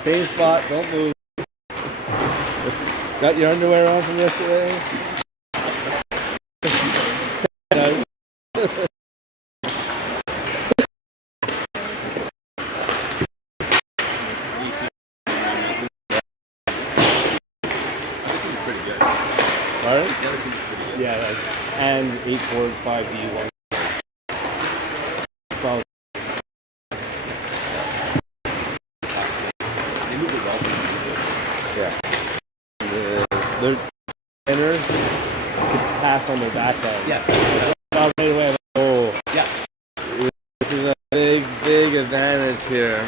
Same spot, don't move. Got your underwear on from yesterday? Pardon? The other team is pretty good. Yeah, and 8 forwards, 5 D1. They move it well. Yeah. Their centers could pass on their back end. Yeah. Right away. Oh. Yeah. This is a big advantage here.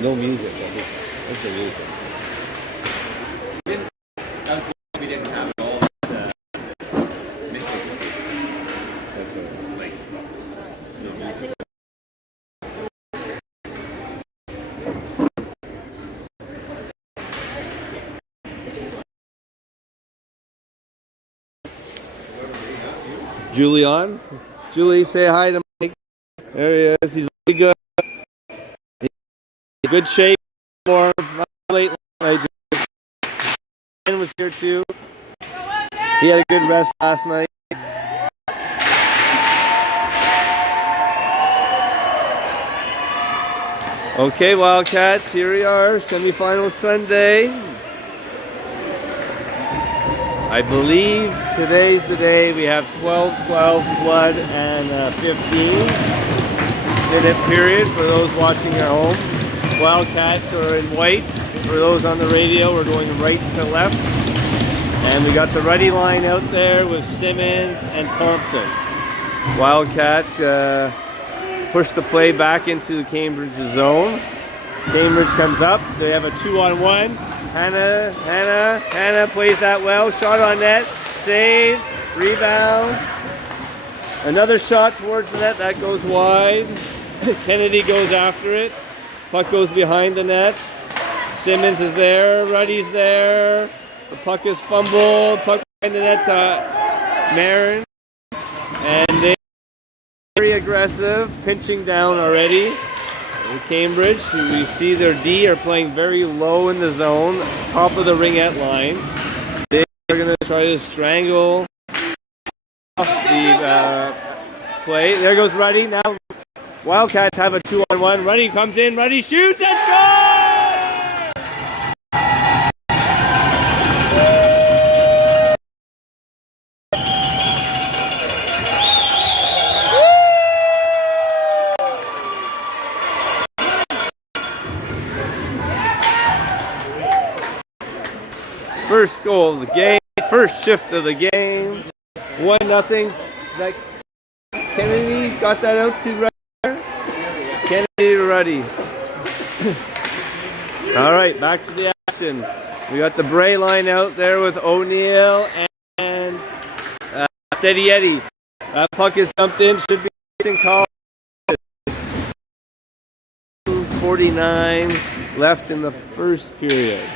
No music. What's the music? That's why we didn't have it all. That's like no music. Julie on? Julie, say hi to Mike. There he is. He's really good. Good shape for late night. Ben was here too. He had a good rest last night. Okay, Wildcats, here we are, semifinal Sunday. I believe today's the day. We have 12, flood, and 15-minute period for those watching at home. Wildcats are in white. For those on the radio, we're going right to left. And we got the Ruddy line out there with Simmons and Thompson. Wildcats push the play back into Cambridge's zone. Cambridge comes up. They have a 2-on-1. Hannah plays that well. Shot on net. Save. Rebound. Another shot towards the net. That goes wide. Kennedy goes after it. Puck goes behind the net. Simmons is there. Ruddy's there. The puck is fumbled. Puck behind the net to Marin. And they're very aggressive, pinching down already. In Cambridge, we see their D are playing very low in the zone, top of the ringette line. They are going to try to strangle off the play. There goes Ruddy. Now Wildcats have a 2-on-1. Ruddy comes in. Ruddy shoots and scores! First goal of the game. First shift of the game. 1-0. Like Kennedy got that out to Ruddy. Kennedy to Ruddy. All right, back to the action. We got the Bray line out there with O'Neill and Steady Eddie. That puck is dumped in. Should be in call. 2:49 left in the first period.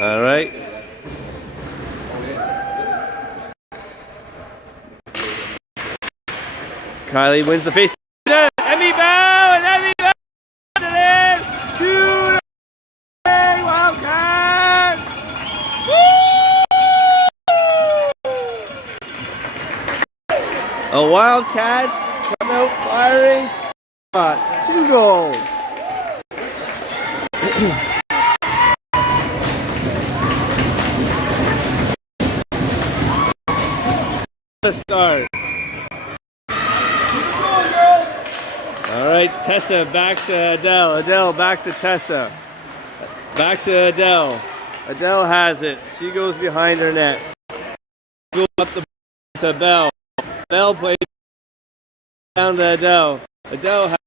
All right. Kylie wins the face. Emmy Bell and Emmy Bell it in. 2-0 Wildcats. A Wildcat come out firing shots. 2 goals. The start. All right, Tessa back to Adele. Adele back to Tessa. Back to Adele. Adele has it. She goes behind her net. Goes up the to Bell. Bell plays down to Adele. Adele has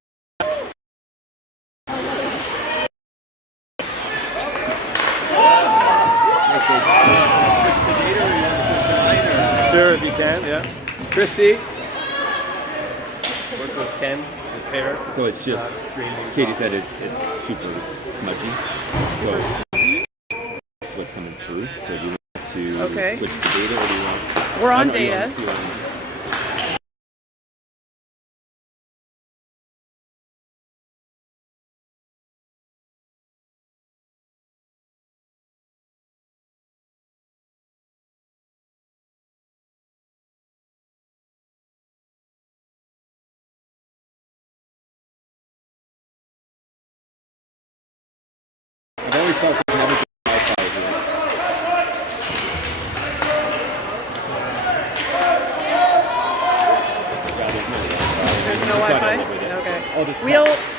sure, if you can, yeah. Christy. Work with Ken, the pair. So it's just, Katie said it's super smudgy. So that's what's coming through. So do you want to switch to data or do you want? We're on data. I've always felt there's never been Wi-Fi here. There's no Wi-Fi? Okay.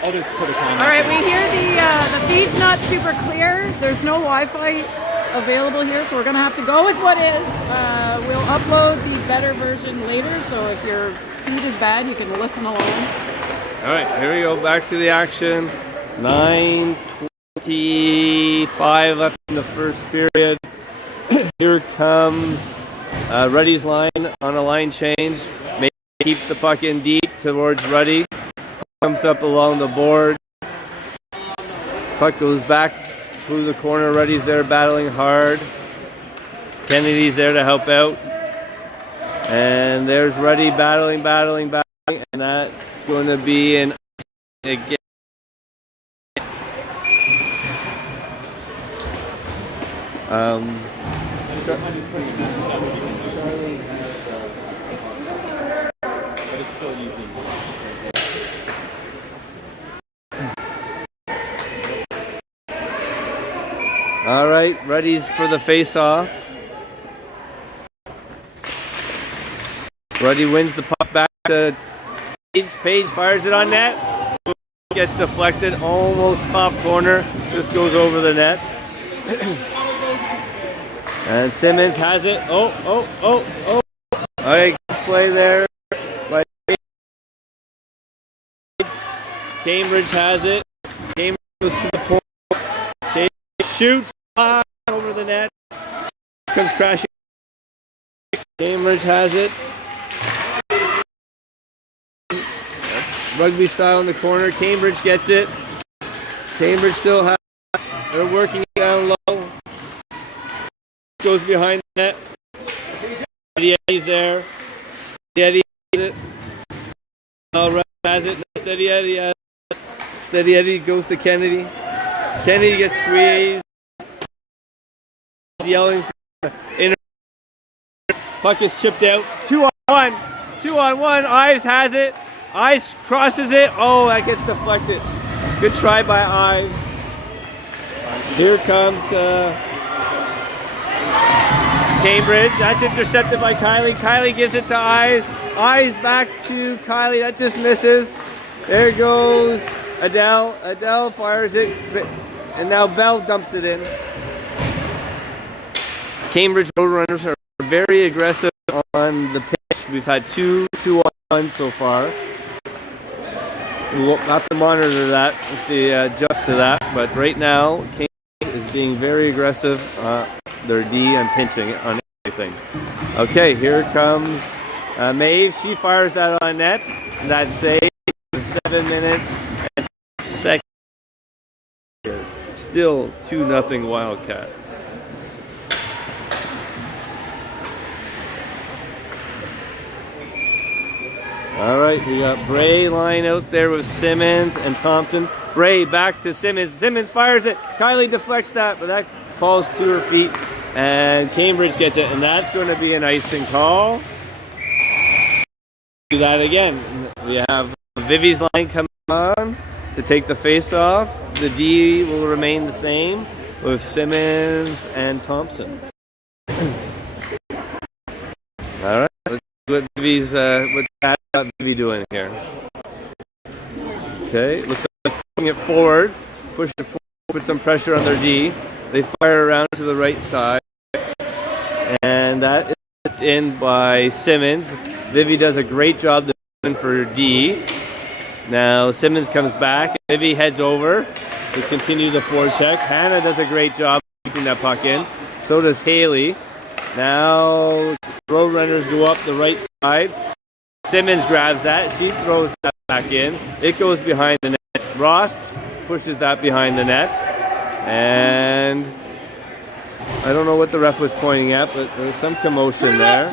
I'll just put a comment. All right, we hear the feed's not super clear. There's no Wi-Fi available here, so we're going to have to go with what is. We'll upload the better version later, so if your feed is bad, you can listen along. all right. Here we go. Back to the action. 9:25 left in the first period. Here comes Ruddy's line on a line change. Keeps the puck in deep towards Ruddy. Comes up along the board. Puck goes back through the corner. Ruddy's there battling hard. Kennedy's there to help out. And there's Ruddy battling. And that's going to be an again. All right, Ruddy's for the face-off. Ruddy wins the puck back to Paige. Paige fires it on net. Gets deflected, almost top corner. This goes over the net. And Simmons has it. Oh. All right, play there by Paige. Cambridge has it. Cambridge goes to the point. Cambridge shoots over the net. Comes crashing. Cambridge has it. Rugby style in the corner. Cambridge gets it. Cambridge still has it. They're working down low. Goes behind the net. Steady Eddie's there. Steady Eddie has it. Red has it. Steady Eddie has it. Steady Eddie goes to Kennedy. Kennedy gets squeezed. yelling for inner. Puck is chipped out. 2-on-1. 2-on-1. Ives has it. Ives crosses it. Oh, that gets deflected. Good try by Ives. Here comes Cambridge. That's intercepted by Kylie. Kylie gives it to Ives. Ives back to Kylie. That just misses. There goes Adele. Adele fires it. And now Bell dumps it in. Cambridge Roadrunners are very aggressive on the pitch. We've had two 2-on-1s so far. We'll have to monitor that if they adjust to that. But right now, Cambridge is being very aggressive. Their D and pinching on everything. Okay, here comes Maeve. She fires that on net. That save. 7 minutes and second. Still 2-0 Wildcats. All right, we got Bray line out there with Simmons and Thompson. Bray back to Simmons. Simmons fires it. Kylie deflects that, but that falls to her feet. And Cambridge gets it, and that's going to be an icing call. Do that again. We have Vivi's line coming on to take the face off. The D will remain the same with Simmons and Thompson. All right, let's see what Vivi's what Vivi doing here. Okay, looks like it's putting it forward. Push it forward, put some pressure on their D. They fire around to the right side, and that is put in by Simmons. Vivi does a great job for D. Now Simmons comes back. Vivi heads over to continue the forecheck. Hannah does a great job keeping that puck in. So does Haley. Now Roadrunners go up the right side. Simmons grabs that. She throws that back in. It goes behind the net. Ross pushes that behind the net. And I don't know what the ref was pointing at, but there's some commotion there.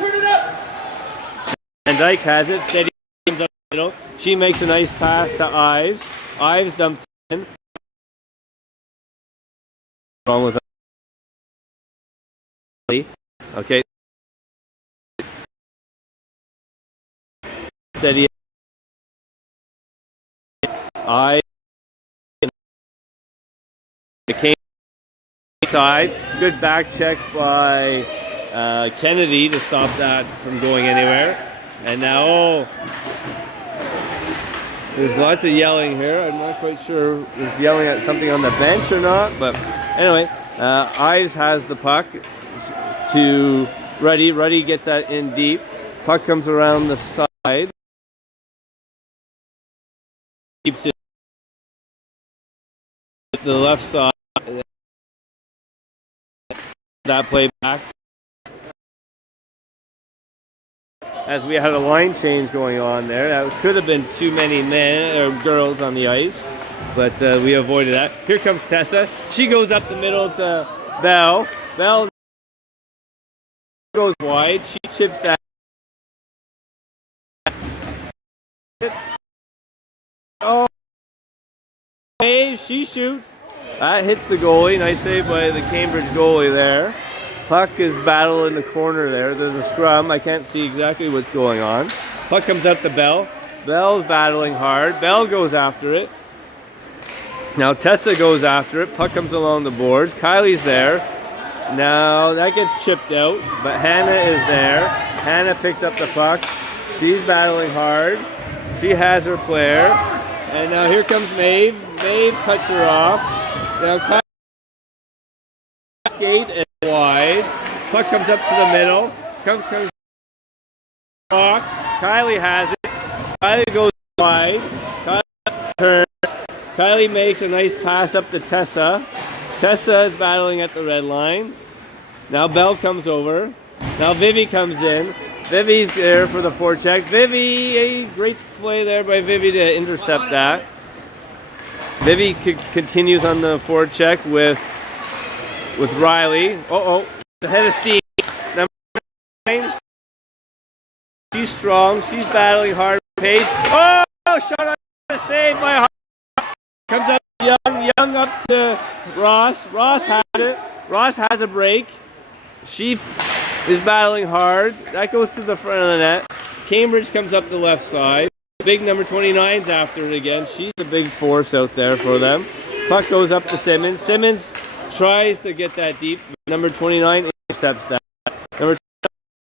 And Dyke has it. Steady up the middle. She makes a nice pass to Ives. Ives dumps in. Wrong with her. Okay. Steady. Ives. The King side. Good back check by Kennedy to stop that from going anywhere. And now, there's lots of yelling here. I'm not quite sure if yelling at something on the bench or not, but anyway, Ives has the puck to Ruddy. Ruddy gets that in deep. Puck comes around the side. Keeps it to the left side. That play back. As we had a line change going on there. That could have been too many men or girls on the ice, but we avoided that. Here comes Tessa. She goes up the middle to Bell. Bell goes wide. She chips that. Oh, hey, she shoots. That hits the goalie. Nice save by the Cambridge goalie there. Puck is battle in the corner there. There's a scrum. I can't see exactly what's going on. Puck comes up to Bell. Bell's battling hard. Bell goes after it. Now Tessa goes after it. Puck comes along the boards. Kylie's there. Now that gets chipped out, but Hannah is there. Hannah picks up the puck. She's battling hard. She has her player. And now here comes Maeve. Maeve cuts her off. Now Kylie skate and wide. Puck comes up to the middle. Comes off. Kylie has it. Kylie goes wide. Kylie turns. Kylie makes a nice pass up to Tessa. Tessa is battling at the red line. Now Bell comes over. Now Vivi comes in. Vivi's there for the forecheck. Vivi, a great play there by Vivi to intercept that. Vivi continues on the forecheck with Riley. The head of steam. Number 9. She's strong. She's battling hard. Paige. Oh, shot on the save by Hart. Comes up Young. Young up to Ross. Ross has it. Ross has a break. She is battling hard. That goes to the front of the net. Cambridge comes up the left side. Big number 29's after it again. She's a big force out there for them. Puck goes up to Simmons. Simmons tries to get that deep. Number 29 intercepts that. Number 29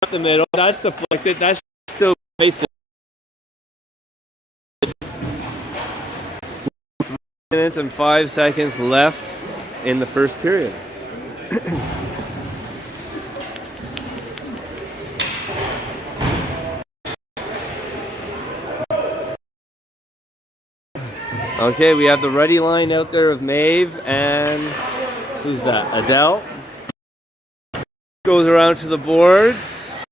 up the middle. That's deflected. That's still basic. 3 minutes and 5 seconds left in the first period. Okay, we have the ready line out there of Maeve and who's that? Adele. Goes around to the boards.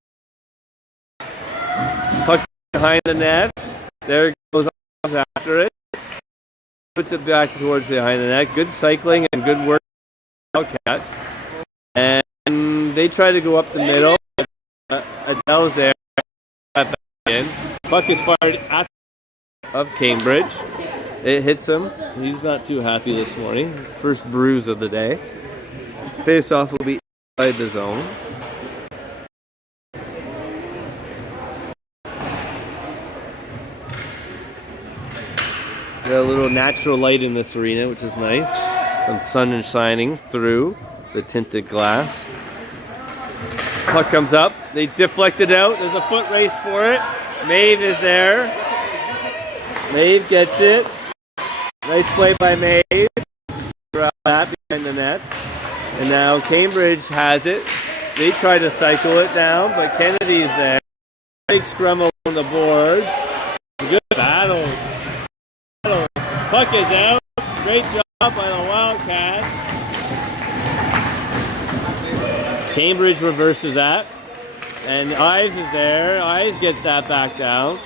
Puck behind the net. There goes after it. Puts it back towards behind the net. Good cycling and good work by the Wildcats. And they try to go up the middle. Adele's there. Puck is fired at of Cambridge. It hits him. He's not too happy this morning. His first bruise of the day. Face-off will be inside the zone. Got a little natural light in this arena, which is nice. Some sun is shining through the tinted glass. Puck comes up. They deflect it out. There's a foot race for it. Maeve is there. Maeve gets it. Nice play by Maeve. Around that behind the net. And now Cambridge has it. They try to cycle it down, but Kennedy's there. Big scrum along the boards. Good battles. Puck is out. Great job by the Wildcats. Cambridge reverses that. And Ives is there. Ives gets that back down.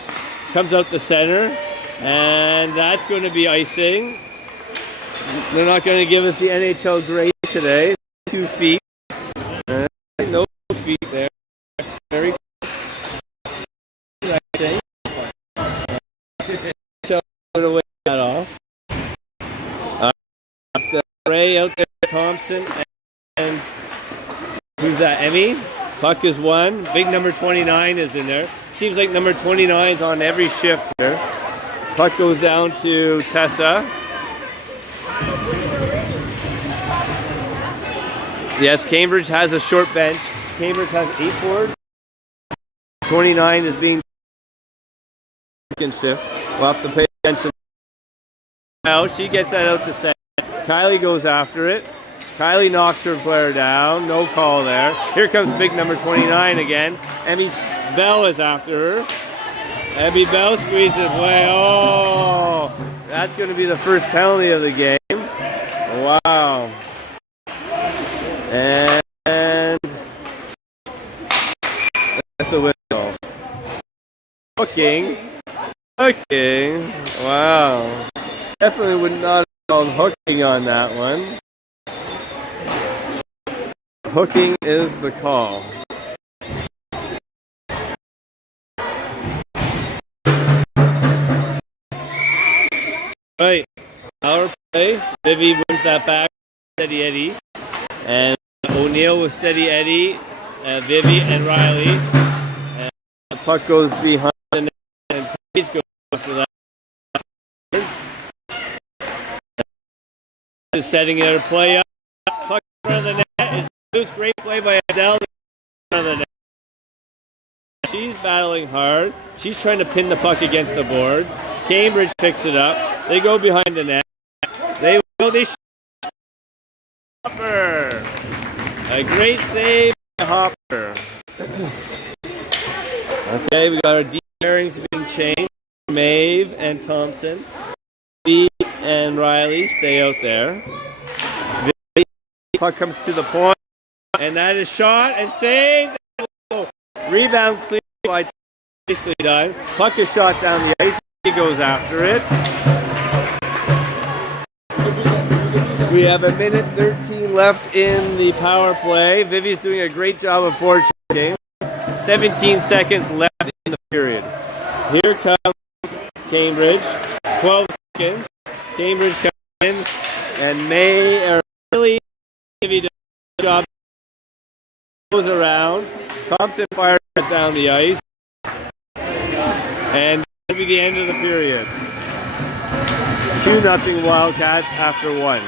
Comes out the center. And that's going to be icing. They're not going to give us the NHL grade today. 2 feet. No feet there. Very icing. Put away that off. The Ray out there, Thompson, and who's that? Emmy. Puck is one. Big number 29 is in there. Seems like number 29's on every shift here. Puck goes down to Tessa. Yes, Cambridge has a short bench. Cambridge has 8 forwards. 29 is being second shift. We'll have to pay attention. Now she gets that out to center. Kylie goes after it. Kylie knocks her player down. No call there. Here comes big number 29 again. Emmy Bell is after her. Emmy Bell squeezes it away. Oh, that's going to be the first penalty of the game. Wow. And that's the whistle. Hooking. Wow. Definitely would not have called hooking on that one. Hooking is the call. Right. Power play. Vivi wins that back. Steady Eddie. And O'Neill with Steady Eddie. Vivi and Riley. And the puck goes behind the net. And Paige goes for that. Is setting it a play up. Puck in front of the net is loose. Great play by Adele. In front of the net. She's battling hard. She's trying to pin the puck against the boards. Cambridge picks it up. They go behind the net. They Hopper. A great save by Hopper. Okay, we got our deep pairings being changed. Maeve and Thompson. B and Riley stay out there. The puck comes to the point, and that is shot and saved. Rebound clear by nicely done. Puck is shot down the ice. He goes after it. We have 1:13 left in the power play. Vivi's doing a great job of forechecking. 17 seconds left in the period. Here comes Cambridge. 12 seconds. Cambridge comes in, and May really Vivi does a good job goes around. Thompson fires it down the ice. And that'll be the end of the period. 2-0 Wildcats after 1.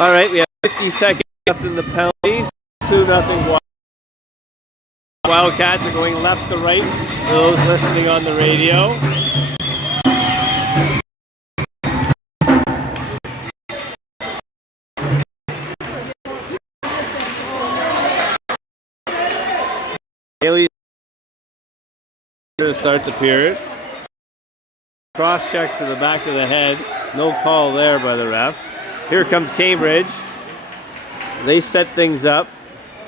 All right, we have 50 seconds left in the penalty. 2-0 Wildcats are going left to right for those listening on the radio. Haley to start the period. Cross check to the back of the head. No call there by the refs. Here comes Cambridge. They set things up.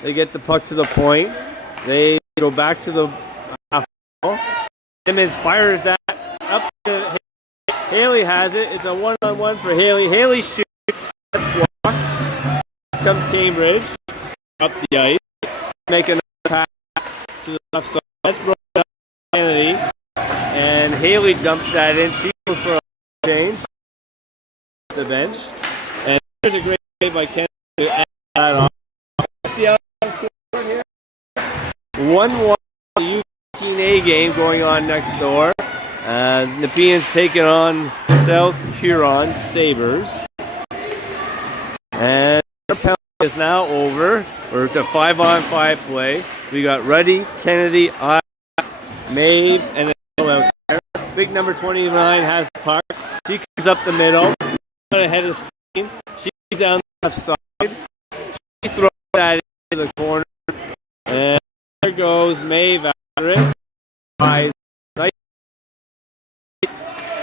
They get the puck to the point. They go back to the half. Simmons fires that up to Haley has it. It's a one-on-one for Haley. Haley shoots. That's blocked. Comes Cambridge up the ice. Make another pass to the left side. That's broken up by Kennedy. And Haley dumps that in. She goes for a change. The bench. And there's a great play by Kennedy to add that on. See how scored here? 1-1 the U18A game going on next door. Nepean's taking on South Huron Sabres. And our penalty is now over. We're to 5-on-5 play. We got Ruddy, Kennedy, Maeve, and out there. Big number 29 has the puck. She comes up the middle. Ahead of steam. She's down the left side. She throws that into the corner. And there goes Maeve after it.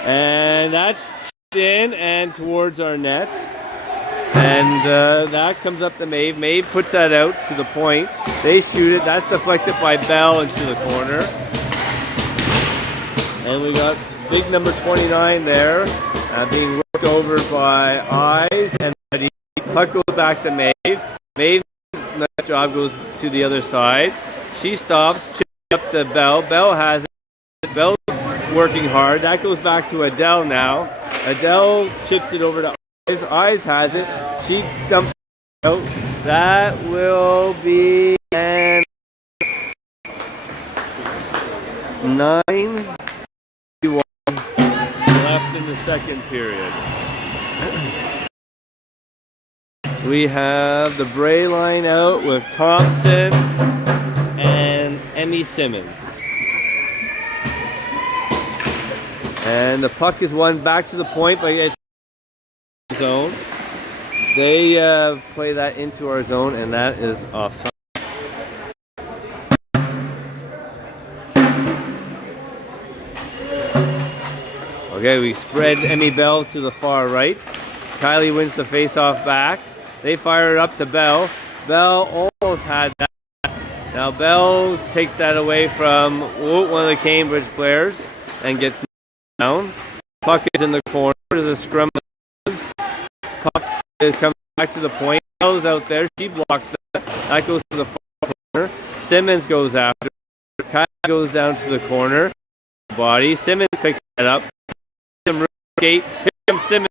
And that's in and towards our net. And that comes up to Maeve. Maeve puts that out to the point. They shoot it. That's deflected by Bell into the corner. And we got big number 29 there being worked over by Eyes. And the puck goes back to Maeve. Maeve's job goes to the other side. She stops, chips up to Bell. Bell has it. Bell's working hard. That goes back to Adele now. Adele chips it over to Eyes. Eyes has it. She dumps it out. That will be 9 left in the second period. We have the Bray line out with Thompson and Emmy Simmons. And the puck is won back to the point by its zone. They play that into our zone, and that is offside. Okay, we spread Emmy Bell to the far right. Kylie wins the face-off back. They fire it up to Bell. Bell almost had that. Now Bell takes that away from one of the Cambridge players and gets down. Puck is in the corner. There's a scrum. Puck comes back to the point. Bell's out there. She blocks that. That goes to the far corner. Simmons goes after. Kylie goes down to the corner. Body. Simmons picks that up. Skate. Here comes Simmons.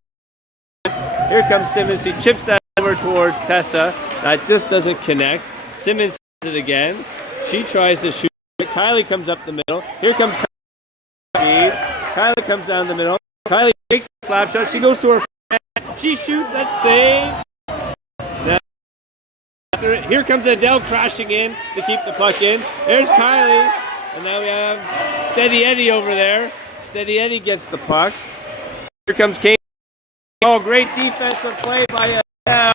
Here comes Simmons. He chips that over over towards Tessa. That just doesn't connect. Simmons has it again. She tries to shoot. Kylie comes up the middle. Here comes Kylie. Kylie comes down the middle. Kylie takes the slap shot. She goes to her friend. She shoots. That's save. Now, after it, here comes Adele crashing in to keep the puck in. There's Kylie. And now we have Steady Eddie over there. Steady Eddie gets the puck. Here comes Kane. Oh, great defensive play by Adele.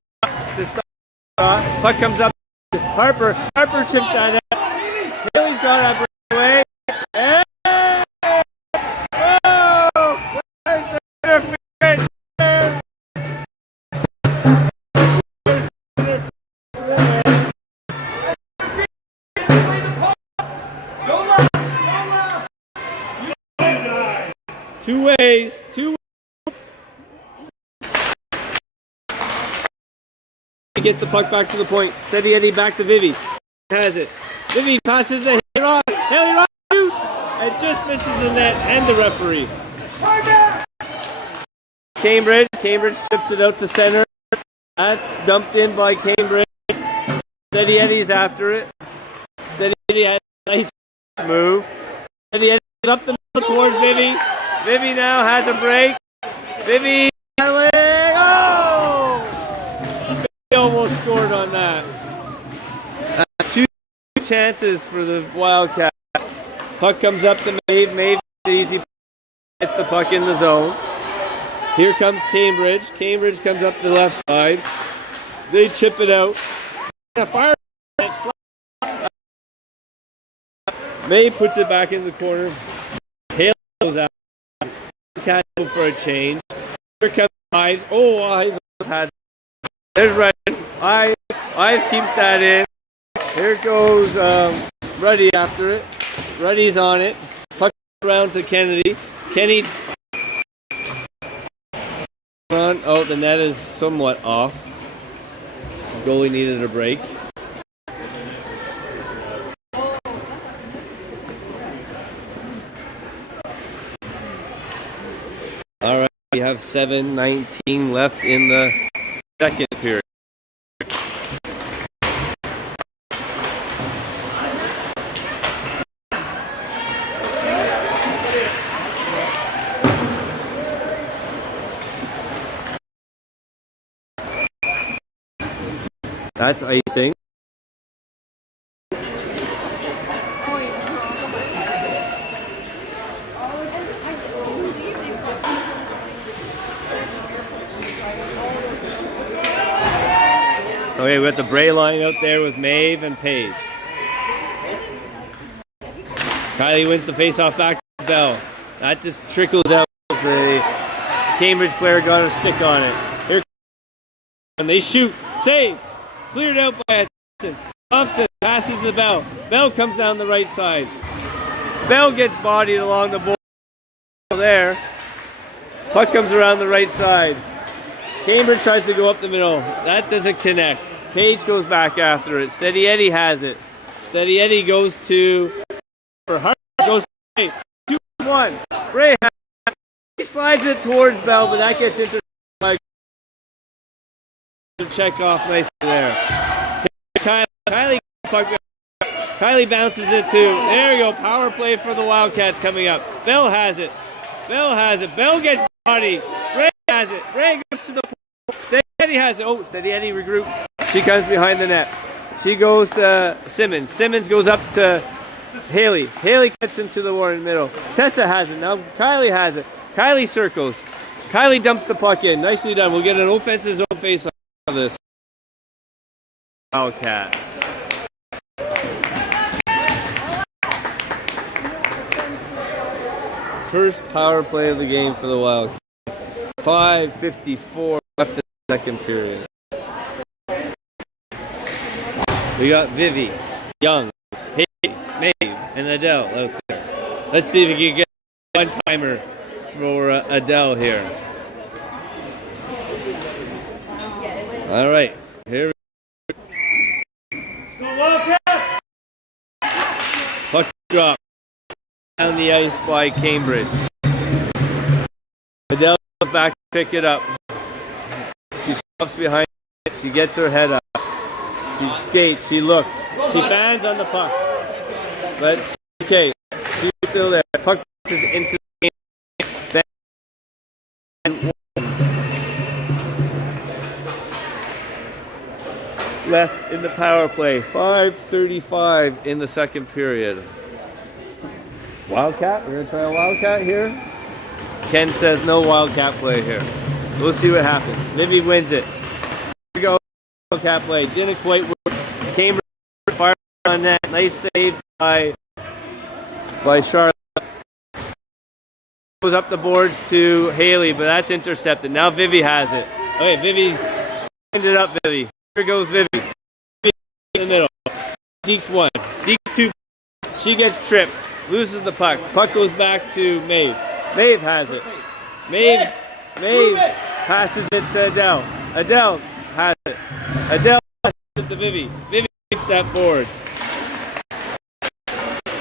Puck comes up. Harper. Harper chips that up. Haley's got it away. And two ways. He gets the puck back to the point. Steady Eddie back to Vivi. Has it. Vivi passes the Haley Ross. Haley Ross shoots and just misses the net and the referee. Cambridge chips it out to center. That's dumped in by Cambridge. Steady Eddie's after it. Steady Eddie has a nice move. Steady Eddie up the middle towards Vivi. Vivi now has a break. Vivi. Oh! Vivi almost scored on that. Two chances for the Wildcats. Puck comes up to Maeve. Maeve easy. Gets the puck in the zone. Here comes Cambridge. Cambridge comes up the left side. They chip it out. Fire. May puts it back in the corner. Hale goes out. Catch for a change. Here comes Ives. Oh, Ives had. There's Ryan. Ives keeps that in. Here goes Ruddy after it. Ruddy's on it. Puck around to Kennedy. Kenny. Oh, the net is somewhat off. The goalie needed a break. All right, we have 7:19 left in the second period. That's icing. Okay, we got the Bray line out there with Maeve and Paige. Kylie wins the face-off back to Bell. That just trickles out. The Cambridge player got a stick on it. Here, and they shoot. Save. Cleared out by Thompson. Thompson passes the Bell. Bell comes down the right side. Bell gets bodied along the board there. Puck comes around the right side. Cambridge tries to go up the middle. That doesn't connect. Paige goes back after it. Steady Eddie has it. Steady Eddie goes to Harper. Goes to Bray. 2-1. Bray has it. He slides it towards Bell, but that gets into the check off nicely there. Kylie bounces it too. There we go. Power play for the Wildcats coming up. Bell has it. Bell has it. Bell gets body. Ray has it. Ray goes to the point. Steady Eddie has it. Oh, Steady Eddie regroups. She comes behind the net. She goes to Simmons. Simmons goes up to Haley. Haley cuts into the war in the middle. Tessa has it. Now Kylie has it. Kylie circles. Kylie dumps the puck in. Nicely done. We'll get an offensive zone face of this. Wildcats. First power play of the game for the Wildcats. 5:54 left in the second period. We got Vivi, Young, Maeve, and Adele out there. Let's see if we can get a one-timer for Adele here. All right, here we go. Puck drop down the ice by Cambridge. Adele goes back to pick it up. She stops behind it. She gets her head up. She skates. She looks. She fans on the puck. But, okay, she's still there. Puck is into the game. Left in the power play. 5:35 in the second period. Wildcat? We're going to try a Wildcat here. Ken says no Wildcat play here. We'll see what happens. Vivi wins it. Here we go. Wildcat play. Didn't quite work. Cambridge fire on net. Nice save by Charlotte. Goes up the boards to Haley, but that's intercepted. Now Vivi has it. Okay, Vivi ended up Vivi. Here goes Vivi. Vivi in the middle. Deeks 1. Deeks 2. She gets tripped. Loses the puck. Puck goes back to Maeve. Maeve has it. Maeve passes it to Adele. Adele has it. Adele passes it to Vivi. Vivi takes that forward.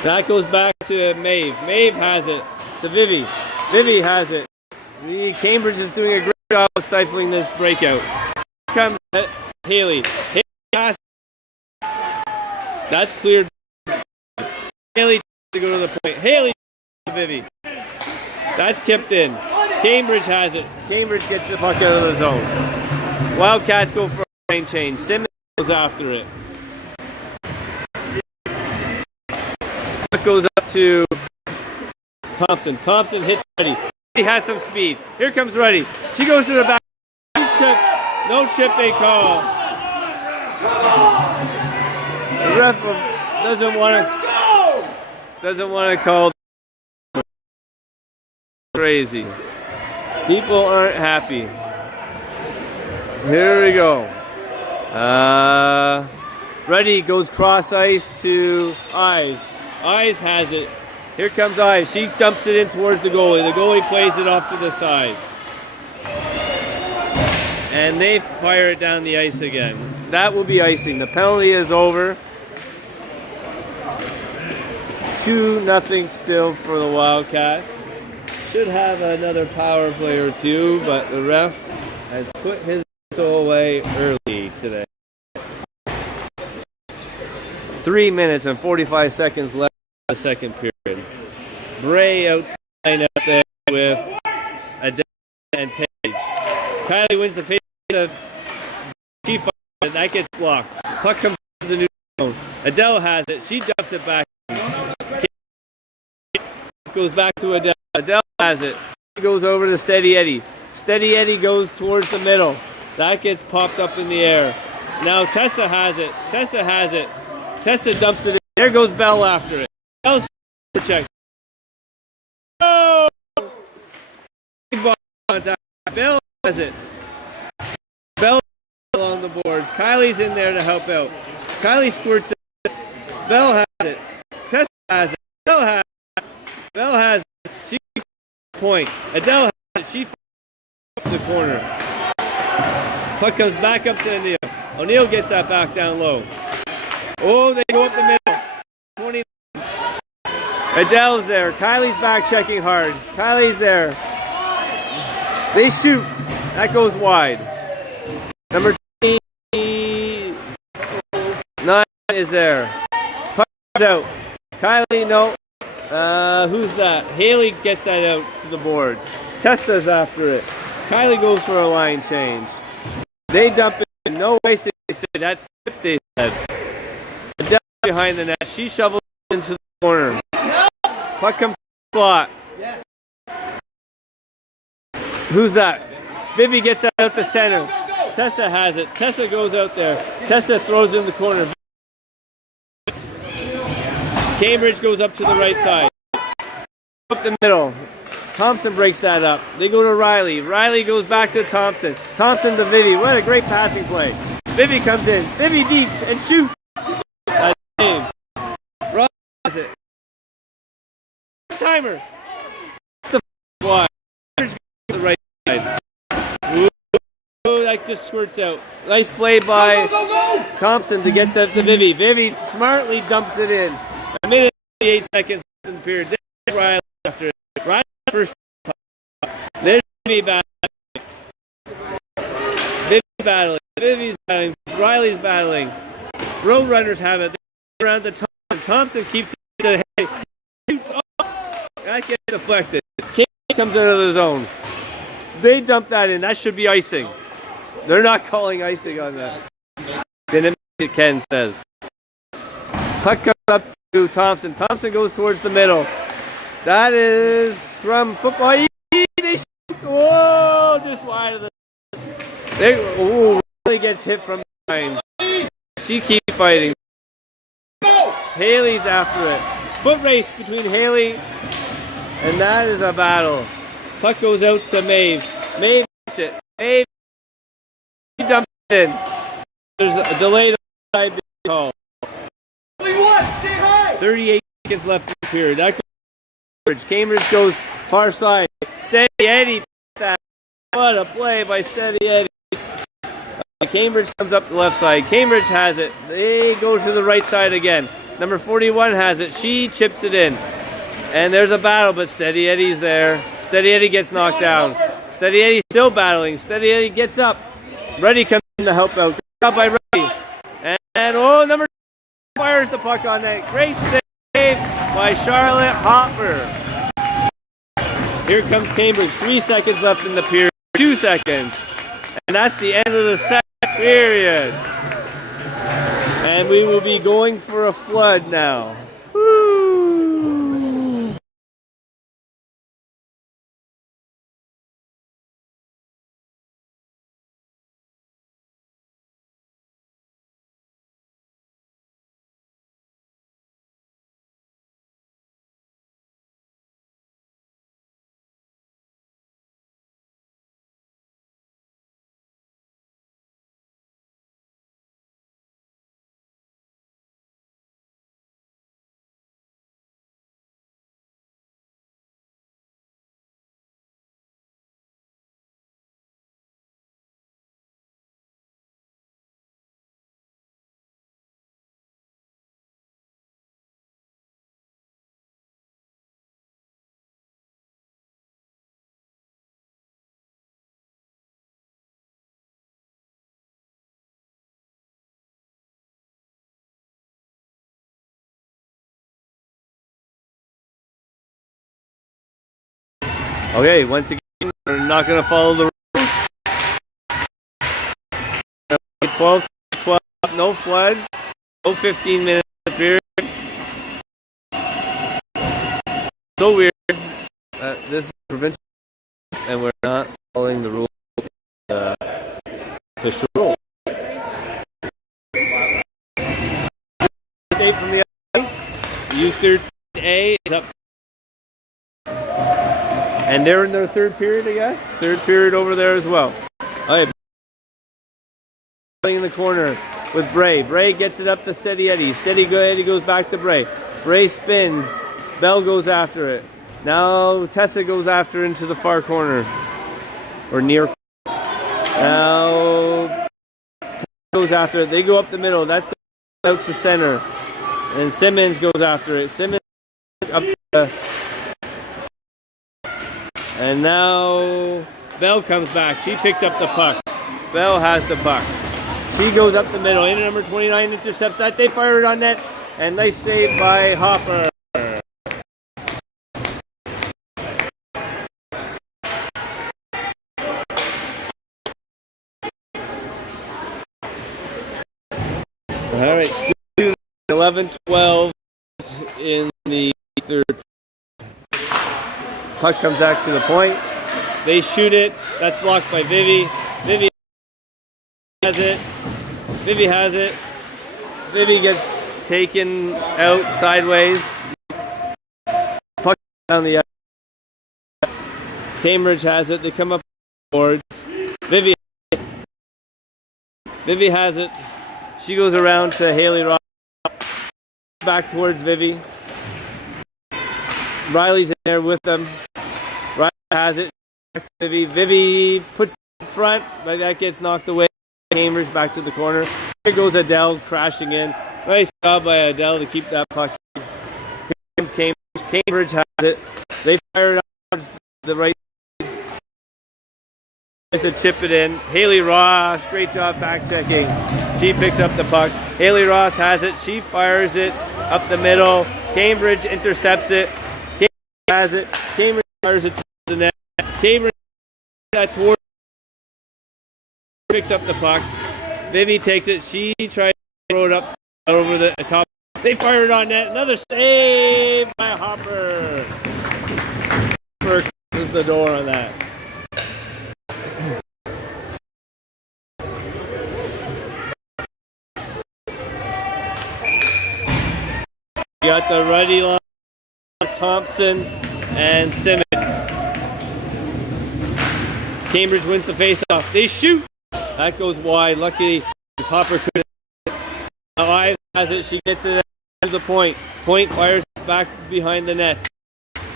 That goes back to Maeve. Maeve has it to Vivi. Vivi has it. Cambridge is doing a great job of stifling this breakout. Here comes Haley. Haley passes. That's cleared. Haley to go to the point. Haley to Vivi. That's tipped in. Cambridge has it. Cambridge gets the puck out of the zone. Wildcats go for a line change. Simmons goes after it. Puck goes up to Thompson. Thompson hits Reddy. He has some speed. Here comes Reddy. She goes to the back. Chip. No chip they call. The ref doesn't want to call. Crazy. People aren't happy. Here we go. Reddy goes cross ice to Eyes. Eyes has it. Here comes Eyes. She dumps it in towards the goalie. The goalie plays it off to the side. And they fire it down the ice again. That will be icing. The penalty is over. 2-0 still for the Wildcats. Should have another power play or two, but the ref has put his whistle away early today. 3 minutes and 45 seconds left in the second period. Bray out there with Adele and Paige. Kylie wins the face of Chief, and that gets blocked. Puck comes to the new zone. Adele has it. She dumps it back. Goes back to Adele. Adele has it. She goes over to Steady Eddie. Steady Eddie goes towards the middle. That gets popped up in the air. Now Tessa has it. Tessa has it. Tessa dumps it in. There goes Bell after it. Bell's check. Oh! Bell has it. Bell along the boards. Kylie's in there to help out. Kylie squirts it. Bell has it. Tessa has it. Bell has it. Bell has it. She gets the point. Adele has it. She to the corner. Puck comes back up to O'Neill. O'Neill gets that back down low. Oh, they go up the middle. 20. Adele's there. Kylie's back checking hard. Kylie's there. They shoot. That goes wide. Number 9 is there. Puck out. Kylie, no. Who's that? Haley gets that out to the boards. Testa's after it. Kylie goes for a line change. They dump it. No way they say that's tip, they said. Adele behind the net. She shovels into the corner. Puck comes slot. Who's that? Vivi gets that out the center. Tessa has it. Tessa goes out there. Tessa throws in the corner. Cambridge goes up to the right side. Up the middle. Thompson breaks that up. They go to Riley. Riley goes back to Thompson. Thompson to Vivi. What a great passing play. Vivi comes in. Vivi deeks and shoots. That's the game. Riley has it. Timer. The fly. To the right side. Oh, that just squirts out. Nice play by Thompson to get the Vivi. Vivi smartly dumps it in. A minute and 8 seconds in the period. There's Riley after it. Riley first. There's Vivi back. Vivi battling. Vivi's battling. Riley's battling. Roadrunners have it. They around the Thompson. Thompson keeps it to the head. That gets deflected. King comes out of the zone. They dump that in. That should be icing. They're not calling icing on that. Then Ken says. Puck comes up to Thompson. Thompson goes towards the middle. That is scrum football. Whoa, just wide of the. Really gets hit from behind. She keeps fighting. Haley's after it. Foot race between Haley, and that is a battle. Puck goes out to Maeve. Maeve gets it. Maeve dumps it in. There's a delayed side call. 38 seconds left in the period. That goes Cambridge goes far side. Steady Eddie. What a play by Steady Eddie. Cambridge comes up the left side. Cambridge has it. They go to the right side again. Number 41 has it. She chips it in. And there's a battle, but Steady Eddie's there. Steady Eddie gets knocked down. Steady Eddie's still battling. Steady Eddie gets up. Reddy comes in to help out. Good job by Reddy. And number 2 fires the puck on that. Great save by Charlotte Hopper. Here comes Cambridge. 3 seconds left in the period. 2 seconds. And that's the end of the second period. And we will be going for a flood now. Woo. Okay, once again, we're not going to follow the rules. 12, no flood, no 15 minutes period. So weird. This is provincial, and we're not following the rules. Official rule. From the U13A is up. And they're in their third period, I guess. Third period over there as well. All right. In the corner with Bray. Bray gets it up to Steady Eddie. Steady Eddie goes back to Bray. Bray spins. Bell goes after it. Now Tessa goes after into the far corner. Or near. Now goes after it. They go up the middle. That's out to center. And Simmons goes after it. Simmons up the. And now Bell comes back. She picks up the puck. Bell has the puck. She goes up the middle. In number 29 intercepts that. They fire it on net. And nice save by Hopper. All right, still 11-12 in the third. Puck comes back to the point. They shoot it. That's blocked by Vivi. Vivi has it. Vivi has it. Vivi gets taken out sideways. Puck down the ice. Cambridge has it. They come up boards. Vivi has it. She goes around to Haley Rock. Back towards Vivi. Riley's in there with them. Riley has it. Vivi puts it in front, but that gets knocked away. Cambridge back to the corner. Here goes Adele crashing in. Nice job by Adele to keep that puck. Here comes Cambridge. Cambridge has it. They fire it out the right. to chip it in. Haley Ross, great job back checking. She picks up the puck. Haley Ross has it. She fires it up the middle. Cambridge intercepts it. Cambridge has it. Cambridge fires it to the net. Cambridge towards, picks up the puck. Vivi takes it. She tries to throw it up over the top. They fire it on net. Another save by Hopper. Hopper closes the door on that. You got the ready line, Thompson and Simmons. Cambridge wins the faceoff. They shoot. That goes wide. Luckily, Hopper couldn't. Ives has it. She gets it to the point. Point fires back behind the net.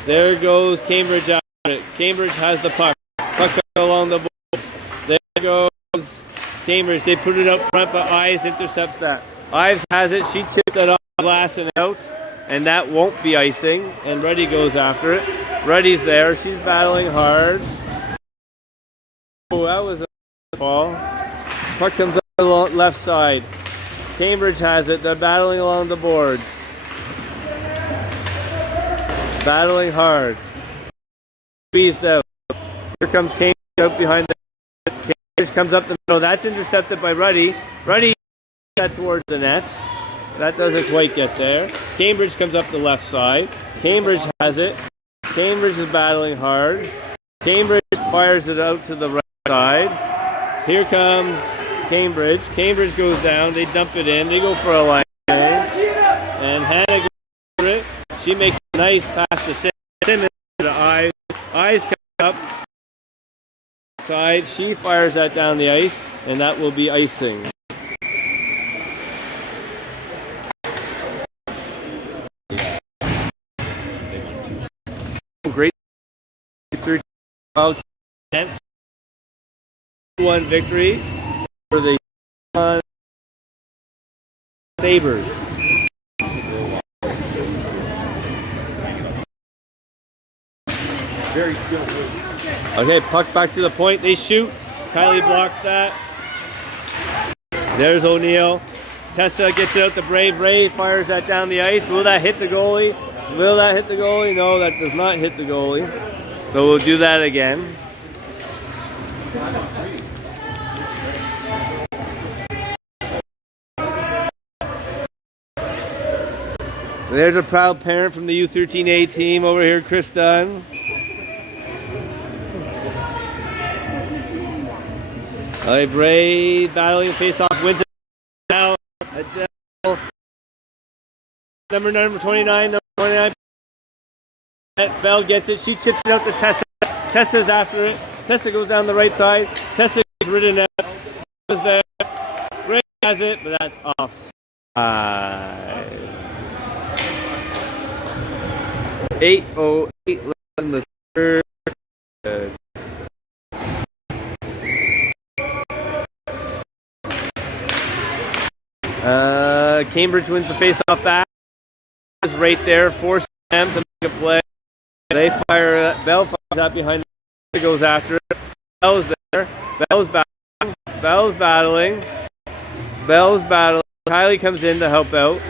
There goes Cambridge after it. Cambridge has the puck. Puck along the boards. There goes Cambridge. They put it up front, but Ives intercepts that. Ives has it. She tips it off the glass and out. And that won't be icing. And Reddy goes after it. Reddy's there. She's battling hard. Oh, that was a fall. Puck comes up the left side. Cambridge has it. They're battling along the boards. Battling hard. Squeezed out. Here comes Cambridge out behind the net. Cambridge comes up the middle. That's intercepted by Ruddy. Ruddy that towards the net. That doesn't quite get there. Cambridge comes up the left side. Cambridge has it. Cambridge is battling hard. Cambridge fires it out to the right side. Here comes Cambridge. Cambridge goes down. They dump it in. They go for a line change. And Hannah goes for it. She makes a nice pass to Simmons to Ives. Ives comes up side. She fires that down the ice, and that will be icing. Great 3-1 victory for the Sabres. Very skilled. Okay, puck back to the point. They shoot. Kylie blocks that. There's O'Neill. Tessa gets it out to Bray. Bray fires that down the ice. Will that hit the goalie? Will that hit the goalie? No, that does not hit the goalie. So we'll do that again. There's a proud parent from the U13A team over here, Chris Dunn. Bray battling face-off, wins it now. Number 29, number 29. Bell gets it. She chips it out to Tessa. Tessa's after it. Tessa goes down the right side. Tessa is ridden out. Is there. Bray has it, but that's offside. 8:08 left in the third. Cambridge wins the face-off back. Is right there, forcing them to make a play. They fire that. Bell fires that behind the goes after it. Bell's there. Bell's battling. Bell's battling. Bell's battling. Kylie comes in to help out.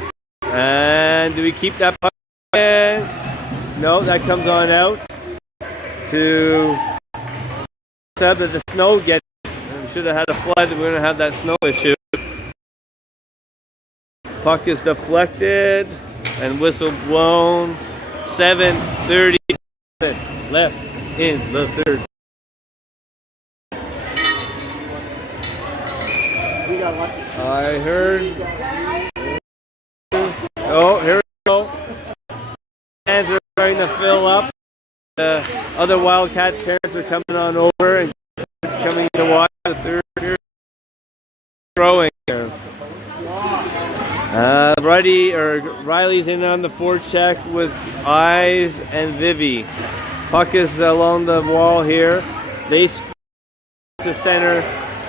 And do we keep that puck? No, that comes on out to that the snow gets. We should have had a flood. We're going to have that snow issue. Puck is deflected and whistle blown. 7:30 left in the third. I heard. Oh, here we go. Fans are starting to fill up. The other Wildcats parents are coming on over and it's coming to watch the third period. Throwing here. Riley's in on the forecheck with Ives and Vivi. Puck is along the wall here. They squeeze to center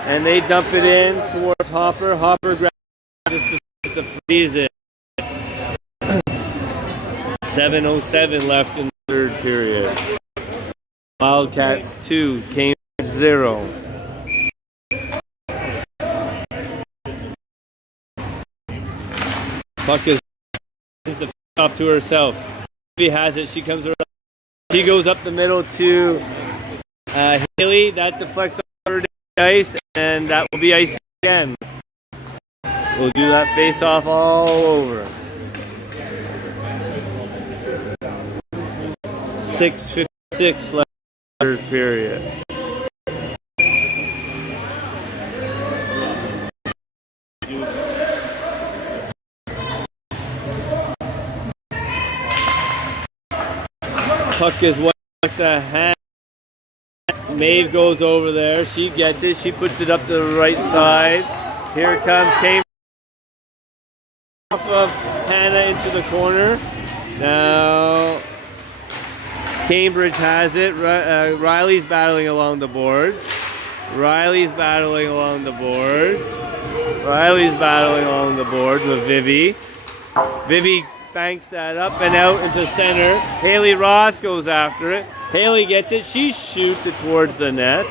and they dump it in towards Hopper. Hopper grabs just to freeze it. 7:07 left in the third period. Wildcats 2, Cambridge 0. Puck is the off to herself. She has it. She comes around. She goes up the middle to Haley. That deflects over the ice, and that will be ice again. We'll do that face-off all over. 6:56 left third period. Puck is what the hand. Maeve goes over there. She gets it. She puts it up to the right side. Here comes Cambridge off of Hannah into the corner. Now Cambridge has it. Riley's battling along the boards. Riley's battling along the boards. Riley's battling along the boards with Vivi. Vivi banks that up and out into center. Haley Ross goes after it. Haley gets it. She shoots it towards the net.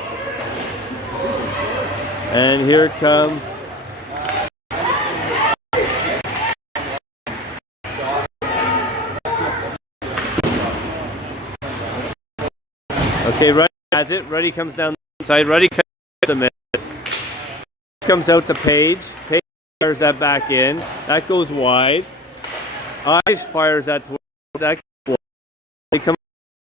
And here comes okay, Ruddy has it. Ruddy comes down the side. Ruddy comes out the middle. Comes out to Paige. Paige fires that back in. That goes wide. Ice fires that towards that. They come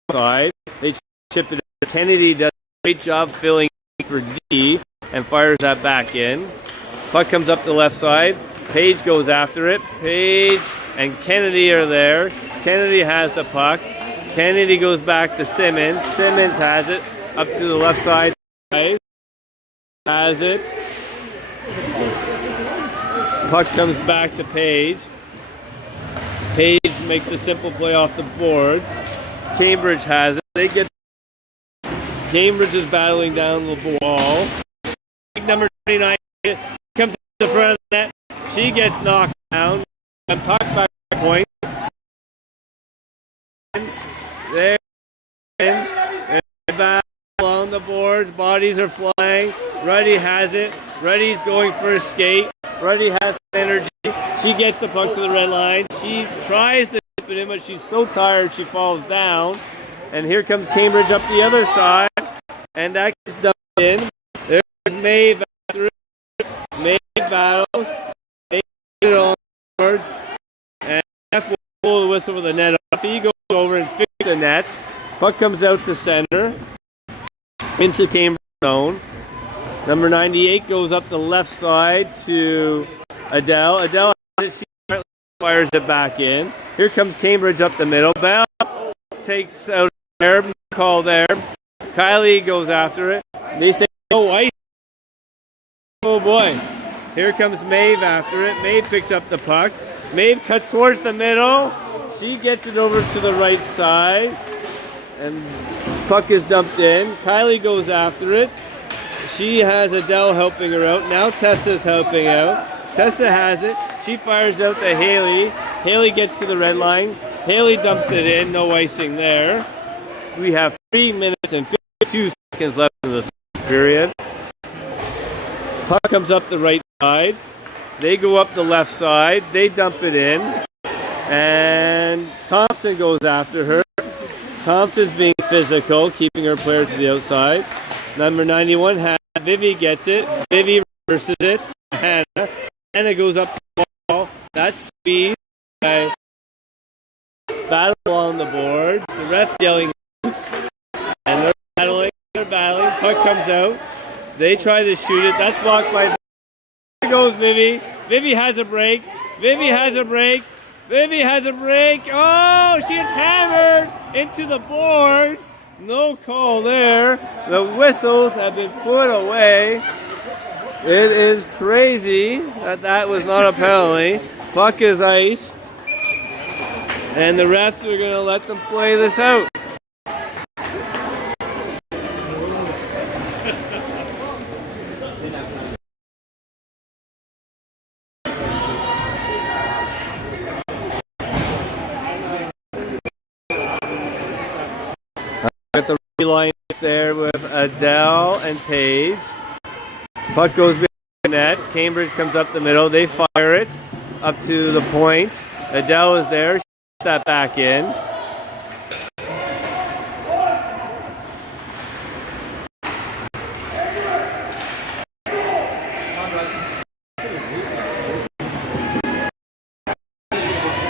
outside. They chip it in. Kennedy does a great job filling for D and fires that back in. Puck comes up the left side. Paige goes after it. Paige and Kennedy are there. Kennedy has the puck. Kennedy goes back to Simmons. Simmons has it up to the left side. Has it. Puck comes back to Paige. Paige makes the simple play off the boards. Cambridge has it. They get. Cambridge is battling down the wall. Number 29 comes to the front of the net. She gets knocked down. And puck back to the point. There. And battle along the boards. Bodies are flying. Ruddy has it. Ruddy's going for a skate. Ruddy has energy. She gets the puck to the red line. She tries to tip it in, but she's so tired she falls down. And here comes Cambridge up the other side. And that gets dumped in. There's Maeve after it. Maeve battles. Maeve it on the boards. And F will pull the whistle with the net off. He goes over and fixes the net. Puck comes out to center. Into Cambridge zone. Number 98 goes up the left side to Adele. Adele fires it back in. Here comes Cambridge up the middle. Bell takes out there. Call there. Kylie goes after it. They say, oh, ice. Oh, boy. Here comes Maeve after it. Maeve picks up the puck. Maeve cuts towards the middle. She gets it over to the right side. And puck is dumped in. Kylie goes after it. She has Adele helping her out. Now Tessa's helping out. Tessa has it. She fires out to Haley. Haley gets to the red line. Haley dumps it in. No icing there. We have 3 minutes and 52 seconds left in the period. Puck comes up the right side. They go up the left side. They dump it in. And Thompson goes after her. Thompson's being physical, keeping her player to the outside. Number 91 has Vivi gets it. Vivi reverses it. Hannah. Hannah goes up the wall. That's speed. Battle along the boards. The ref's yelling loose. And they're battling. Puck comes out. They try to shoot it. That's blocked by. There goes Vivi. Vivi has a break. Vivi has a break. Vivi has a break. Oh, she is hammered into the boards. No call there. The whistles have been put away. It is crazy that was not a penalty. Puck is iced. And the refs are going to let them play this out. Got the line there with Adele and Paige. Puck goes behind the net. Cambridge comes up the middle. They fire it. up to the point. Adele is there. She puts that back in.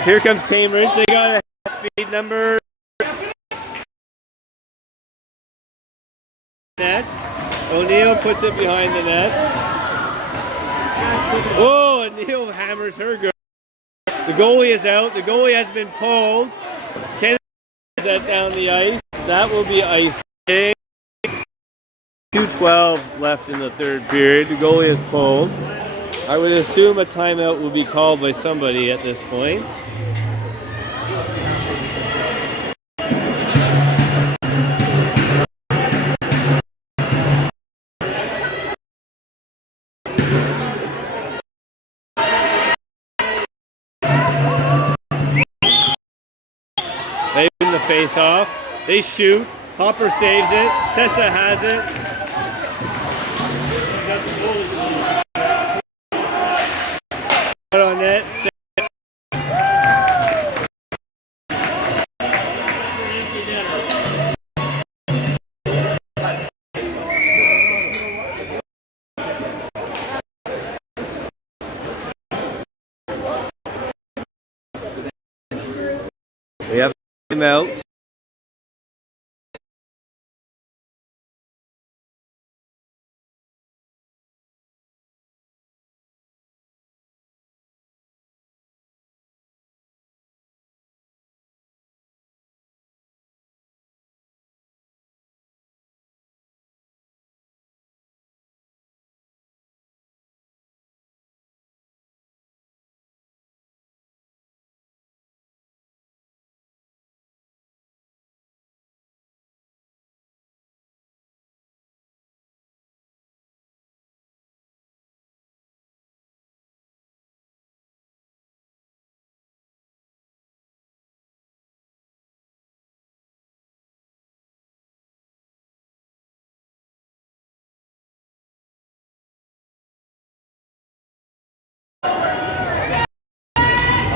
Here comes Cambridge. They got a speed number. Net. O'Neill puts it behind the net. Oh, O'Neill hammers her girl. The goalie is out. The goalie has been pulled. Kennedy is that down the ice. That will be icing. 2:12 left in the third period. The goalie is pulled. I would assume a timeout will be called by somebody at this point. They win the face-off. They shoot. Hopper saves it. Tessa has it. On net. We have him out.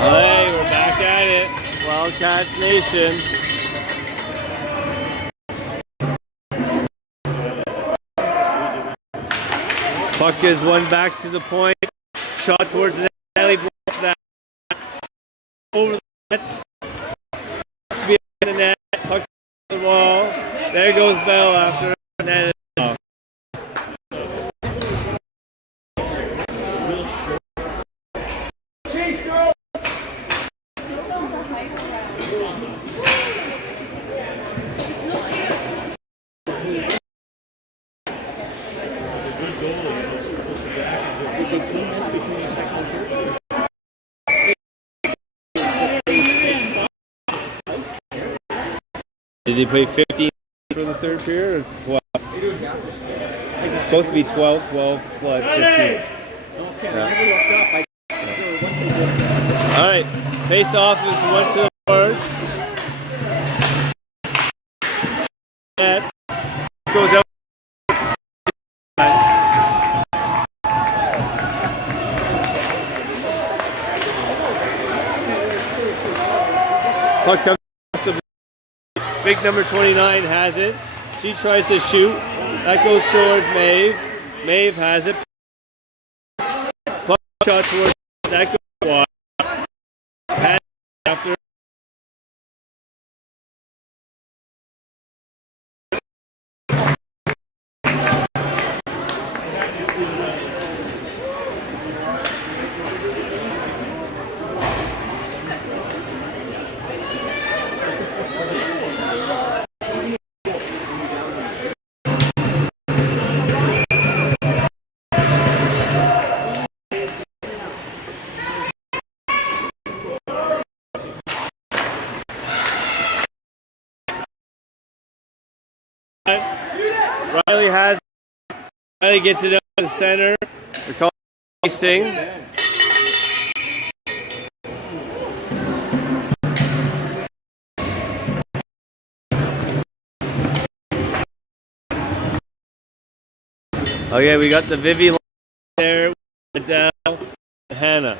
Hey, we're back at it. Wildcats Nation. Puck is one back to the point. Shot towards the net. Ellie blocks that. Over the net. Behind the net. Puck to the wall. There goes Bell after the net. Did they play 15 for the third period or 12? It's supposed to be 12, 12, 15. Yeah. All right, face off is one to the boards. Net goes up. Puck comes. Big number 29 has it. She tries to shoot. That goes towards Maeve. Maeve has it. Puck shot towards that goes wide. Pass after. Riley gets it up to the center. They're calling icing. Okay, we got the Vivi there, Adele, Hannah.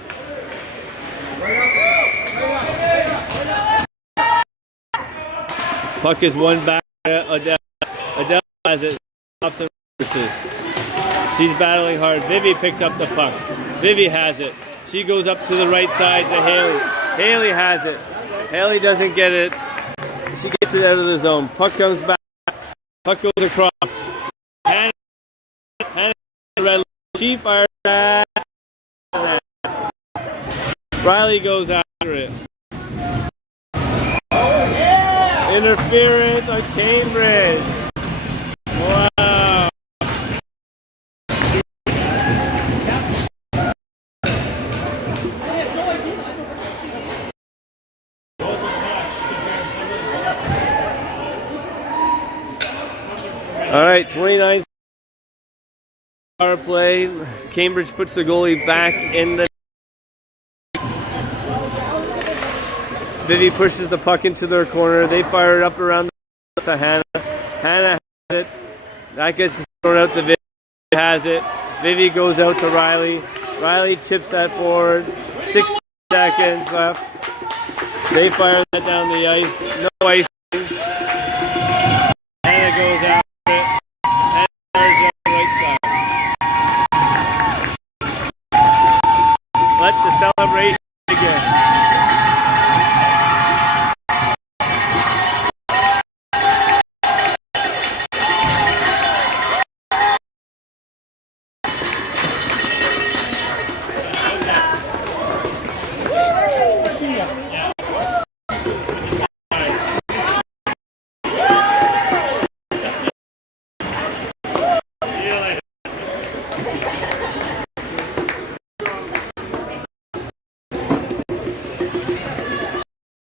Puck is won back. Adele has it. Stops and reverses. She's battling hard. Vivi picks up the puck. Vivi has it. She goes up to the right side to Haley. Haley has it. Haley doesn't get it. She gets it out of the zone. Puck comes back. Puck goes across. Hannah red. She fires that. Riley goes after it. Interference on Cambridge. Wow. All right, 29 power play. Cambridge puts the goalie back in the. Vivi pushes the puck into their corner. They fire it up around to Hannah. Hannah has it. That gets thrown out to Vivi. Has it. Vivi goes out to Riley. Riley chips that forward. 60 seconds left. They fire that down the ice. No ice